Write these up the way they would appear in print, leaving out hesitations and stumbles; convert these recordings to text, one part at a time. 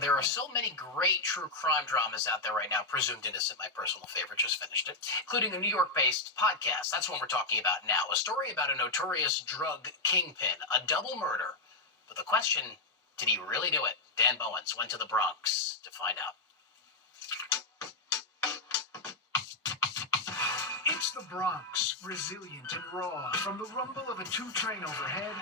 There are so many great true crime dramas out there right now. Presumed Innocent, my personal favorite, just finished it, including a New York based podcast. That's what we're talking about now. A story about a notorious drug kingpin, a double murder. But the question, did he really do it? Dan Bowens went to the Bronx to find out. It's the Bronx, resilient and raw, from the rumble of a two-train overhead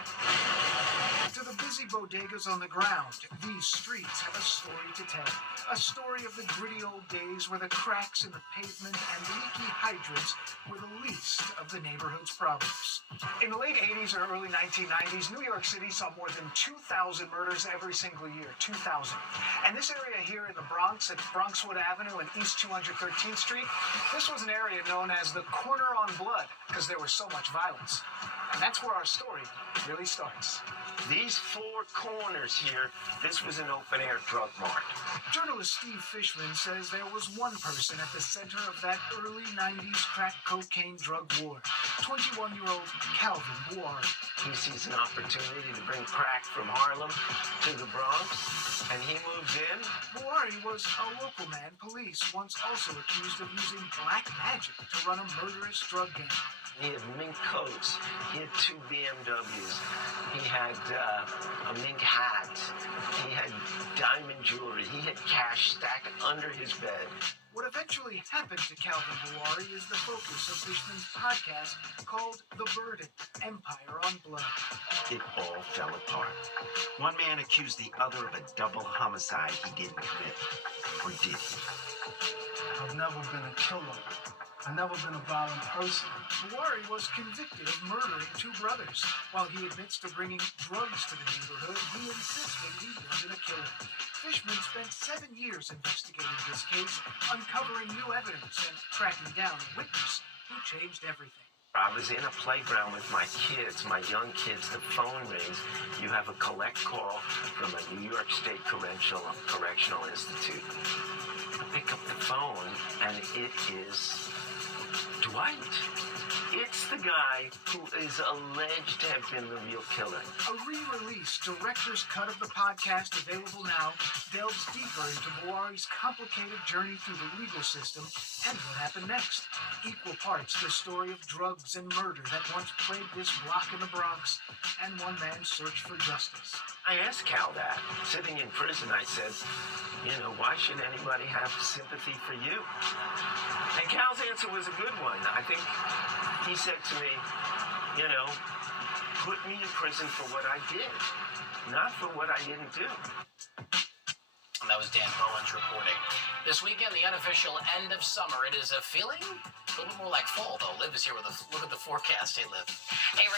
to the busy bodegas on the ground. These streets have a story to tell. A story of the gritty old days where the cracks in the pavement and leaky hydrants were the least of the neighborhood's problems. In the late 80s or early 1990s, New York City saw more than 2,000 murders every single year. 2,000. And this area here in the Bronx, at Bronxwood Avenue and East 213th Street, this was an area known as the Corner on Blood because there was so much violence. And that's where our story really starts. These four corners here, this was an open-air drug mart. Journalist Steve Fishman says there was one person at the center of that early 90s crack cocaine drug war, 21-year-old Calvin Bouari. He sees an opportunity to bring crack from Harlem to the Bronx, and he moves in. Bouari was a local man police once also accused of using black magic to run a murderous drug gang. He had mink coats. He had 2 BMWs. He had a mink hat. He had diamond jewelry. He had cash stacked under his bed. What eventually happened to Calvin Bouari is the focus of Fishman's podcast called The Burden, Empire on Blood. It all fell apart. One man accused the other of a double homicide he didn't commit. Or did he? I've never been a killer. I've never been a violent person. Bouari was convicted of murdering 2 brothers. While he admits to bringing drugs to the neighborhood, he insisted he wasn't a killer. Fishman spent 7 years investigating this case, uncovering new evidence and tracking down a witness who changed everything. I was in a playground with my kids, my young kids. The phone rings. You have a collect call from a New York State Correctional Institute. I pick up the phone, and it is Dwight. It's the guy who is alleged to have been the real killer. A re-release director's cut of the podcast, available now, delves deeper into Bouari's complicated journey through the legal system and what happened next. Equal parts the story of drugs and murder that once plagued this block in the Bronx and one man's search for justice. I asked Cal that. Sitting in prison, I said, why should anybody have sympathy for you? And Cal's answer was a good one. I think he said to me, put me in prison for what I did, not for what I didn't do. And that was Dan Bowens reporting. This weekend, the unofficial end of summer. It is a feeling a little bit more like fall, though. Liv is here with a look at the forecast. Hey, Liv. Hey,